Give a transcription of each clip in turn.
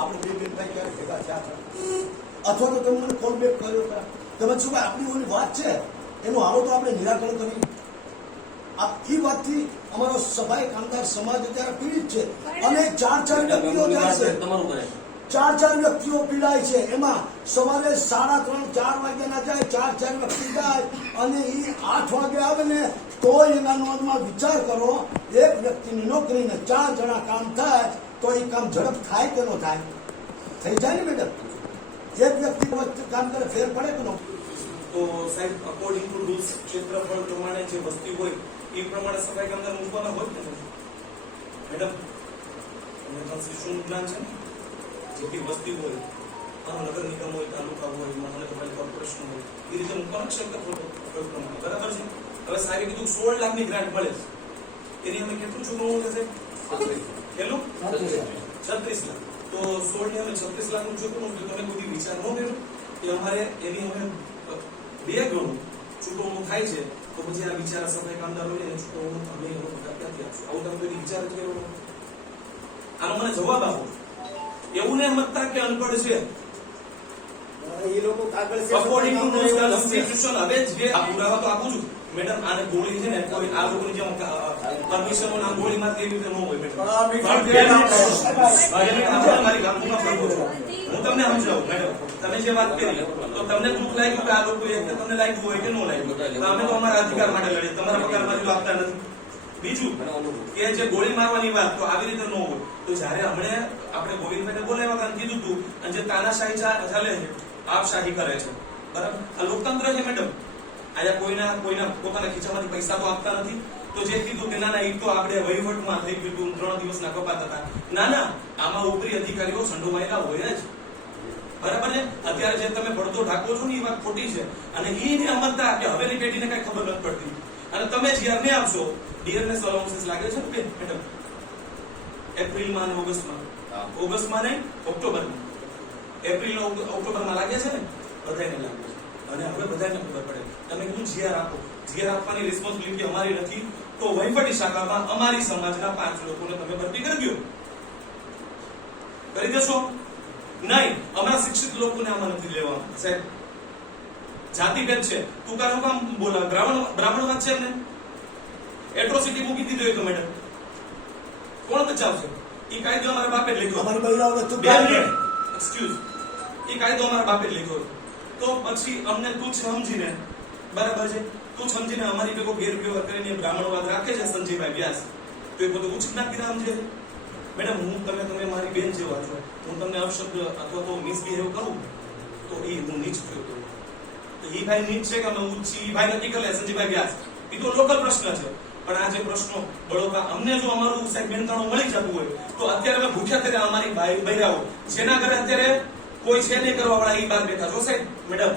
આપણે બે મિનિટ ક્યારે ભેગા થયા હતા અથવા તો તમે મને કોલ બેક કર્યો હતા તમે શું આપણી ઓલી વાત છે એનું આવો તો આપણે નિરાકરણ કરી એ વાતથી અમારો સફાઈ કામદાર સમાજ અત્યારે પીડિત છે અને ચાર વ્યક્તિઓ જાય છે ચાર વ્યક્તિઓ પીડાય છે એમાં સવારે 3:30 4 વાગ્યાના જાય ચાર વ્યક્તિ જાય અને એ 8 વાગે આવે ને તો એના નોંધમાં વિચાર કરો એક વ્યક્તિની નોકરીને 4 જણા કામ થાય તો એ કામ ઝડપ થાય કે ન થાય થઈ જાય ને મેડમ એક વ્યક્તિ કામ કરે ફેર પડે કે ન તો સાહેબ અકોર્ડિંગ ટુ રૂલ્સ ક્ષેત્રફળ પ્રમાણે જે વસ્તી હોય એ પ્રમાણે સફાઈ કામદાર મૂકવાના હોય ને મેડમ કોન્સ્ટિટ્યુશન જ્ઞાન છે ને જેટલી વસ્તી હોય નગર નિગમ હોય તાલુકા હોય મહાનગરપાલિકા કોર્પોરેશન હોય એ રીતે મૂકવાના ક્ષેત્રફળ પ્રમાણે બરાબર છે હવે સાહેબે કીધું 16 લાખની ગ્રાન્ટ મળે એની અમે કેટલું ચૂકવવું થશે કેટલું 36 લાખ તો 16 ને અમે 36 લાખનું ચૂકવવું તો તમે કોઈ વિચાર ન કર્યો કે અમારે એની અમે 2 ગણું ચૂકવણું થાય છે તો પછી આ વિચાર સફાઈ કામદાર હોય એને ચૂકવણું અમે ક્યાંથી આપશું આવું તમે કોઈ વિચાર જ કર્યો આનો મને જવાબ આપો એવું ને મતતા કે અનપઢ છે એ લોકો કાગળ અકોર્ડિંગ ટુ કોન્સ્ટિટ્યુશન હવે જે પુરાવા તો આપું છું મેડમ આને ગોળી છે ને કોઈ આ લોકોની જેમ પરમિશન ના ગોળીમાં કેવી રીતે ન હોય મેડમ મારી ગામમાં ફરકો છું હું તમને સમજાવું મેડમ તમે જે વાત કરી તો તમને દુઃખ લાગ્યું કે આ લોકો એક તમને લાગ્યું હોય કે ન લાગ્યું તો અમે તો અમારા અધિકાર માટે લડીએ તમારા પગારમાંથી આપતા નથી બીજું કે જે ગોળી મારવાની વાત તો આવી રીતે ન હોય તો જ્યારે હમણે આપણે ગોવિંદભાઈને બોલાવ્યા કીધું હતું અને જે તાનાશાહી ચાલે છે આપશાહી કરે છે બરાબર આ લોકતંત્ર છે મેડમ આયા કોઈના પોતાના ખીચામાંથી પૈસા તો આપતા નથી તો જે કીધું કે ના એ તો આપણે વહીવટમાં થઈ ગયું 3 દિવસના કપાત હતા ના આમાં ઉપરી અધિકારીઓ સંડોવાયેલા હોય જ બરાબર છે અત્યારે જે તમે પડદો ઢાકો છો ને એ વાત ખોટી છે અને એ અમલતા કે હવેની પેઢીને કઈ ખબર નથી પડતી અને તમે જીઆરને આપશો ડીઆરએસ અલાઉન્સીસ લાગે છે ને મેડમ એપ્રિલમાં અને ઓગસ્ટમાં નહીં ઓક્ટોબરમાં એપ્રિલ ઓક્ટોબરમાં લાગે છે ને બધાને લાગે છે અને હવે બધાને ખબર પડે તમે કીધું જીઆર આપો જીઆર આપવાની રિસ્પોન્સિબિલિટી અમારી નથી તો વહીવટી શાખામાં અમારી સમાજના 5 લોકોને તમે ભરતી કરી દો કરી દેશો નહીં અમારા શિક્ષિત લોકોને આમાં નથી લેવા સાહેબ જાતિભેદ છે તું કામ કામ બોલા બ્રાહ્મણવાદ છે ને એટ્રોસિટી મૂકી દીધી હોય તો મેડમ કોણ બચાવશે એ કાયદો અમારા બાપે લખ્યો અમારી મહિલાઓને તો એક્સક્યુઝ એ કાયદો અમારા બાપે લખ્યો તો પછી અમને તુચ્છ સમજીને બરાબર છે તુચ્છ સમજીને અમારી ભેગો ગેરવ્યવહાર કરીને બ્રાહ્મણવાદ રાખે છે સંજયભાઈ વ્યાસ તો એ બધું ઉચ્ચ જ્ઞાતિના સમજે મેડમ હું તમે મારી બેન જેવા છો હું તમને અપશબ્દ અથવા તો મિસબિહેવ કરું તો એ હું નીચ થયો તો એ ભાઈ નીચ છે કે અમે ઉચ્ચી ભાઈ નક્કી કરે સંજયભાઈ વ્યાસ એ તો લોકલ પ્રશ્ન છે પણ આ જે પ્રશ્નો બળોકા અમને જો અમારું સાહેબ બેનતાણું મળી જતું હોય તો અત્યારે અમે ભૂખ્યા ત્યારે અમારી બૈરાઓ જેના ઘરે અત્યારે કોઈ છે નહીં કરવા વાળા એ બહાર બેઠા છો સાહેબ મેડમ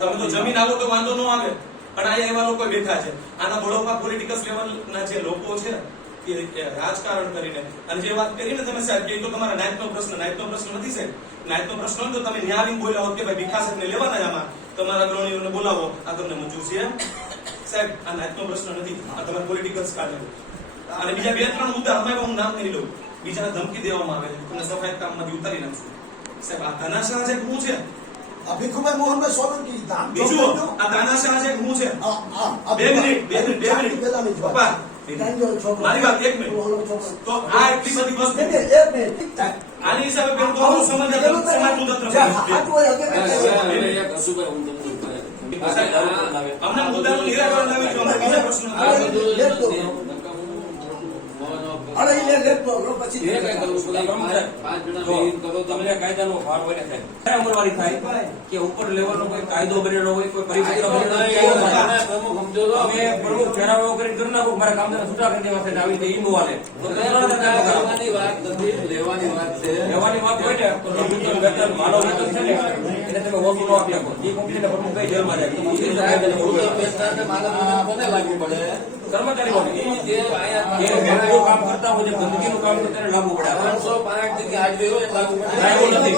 તમે તો જમીન આવો તો વાંધો ન આવે પણ આ એવા લોકો બેઠા છે આના બળોકા પોલિટિકલ લેવલના જે લોકો છે એ રાજકારણ કરીને અને જે વાત કરીને તમે સાહેબ કે તો તમારા નાયતનો પ્રશ્ન નથી સાહેબ નાયતનો પ્રશ્ન હોય તો તમે ન્યાય બોલ્યા હોત કે ભાઈ ભીખા સાહેબને લેવાના આમાં તમારા અગ્રણીઓને બોલાવો આ તમને મંજૂર છે સાહેબ આ નાયતનો પ્રશ્ન નથી આ તમારે પોલિટિકલ કાઢે અને બીજા 2-3 મુદ્દા હમણાં હું નામ નહીં લઉં બીજાને ધમકી દેવામાં આવે છે તમને સફાઈ કામમાંથી ઉતારી નાખશું સાહેબ આ તાનાશાહ છે હું છે ભીખુભાઈ મોહનભાઈ સોલંકી બીજું આ તાનાશાહ છે હું છે 2 મિનિટ પપ્પા મારી વાત 1 મિનિટ તો આ એટલી બધી વસ્તુ 1 મિનિટ આની હિસાબે બેન તો સમાજ અમને મુદ્દાનું નિરાકરણ લાવી જો બીજા પ્રશ્નો અરે એ લેતો પછી એ કઈ કરવું પડે 5 જણા તો તમને કાયદાનો ભાર હોય ને થાય અમલવારી થાય કે ઉપર લેવલનો કોઈ કાયદો બનેલો હોય કોઈ પરિપત્ર બનેલો હોય પ્રમુખ સમજો તો અમે પ્રમુખ ઠરાવો કરીને કરી નાખો મારા કામદાર છૂટા કરી દેવા છે આવી રીતે ઈનો હાલે તો લેવાની વાત નથી લેવાની વાત છે લેવાની વાત હોય ને તો રમૂતન વેતન માનવ વેતન છે ને એને તમે વોટ નો આપી આપો જે કંપનીના પ્રમુખ કઈ જેલમાં જાય તો મંત્રી સાહેબને વેતન માનવ કોને લાગુ પડે કર્મચારી હોય જે આયા કામ કરતા હોય ગંદકીનું કામ તો તેને લાગુ પડે 365 થી આજ હોય લાગુ પડે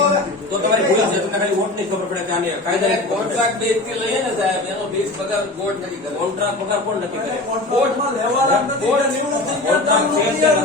તો તમારી ભૂલ છે તમને ખાલી વોટ ની ખબર પડે કે આને કાયદા કોન્ટ્રાક્ટ બેઝ થી લઈએ ને સાહેબ એનો બેઝ પગાર બોર્ડ નથી કરે કોન્ટ્રાક્ટ પગાર કોણ નથી કરે બોર્ડમાં લેવાના નથી બોર્ડ નિમણૂક થઈ ગયા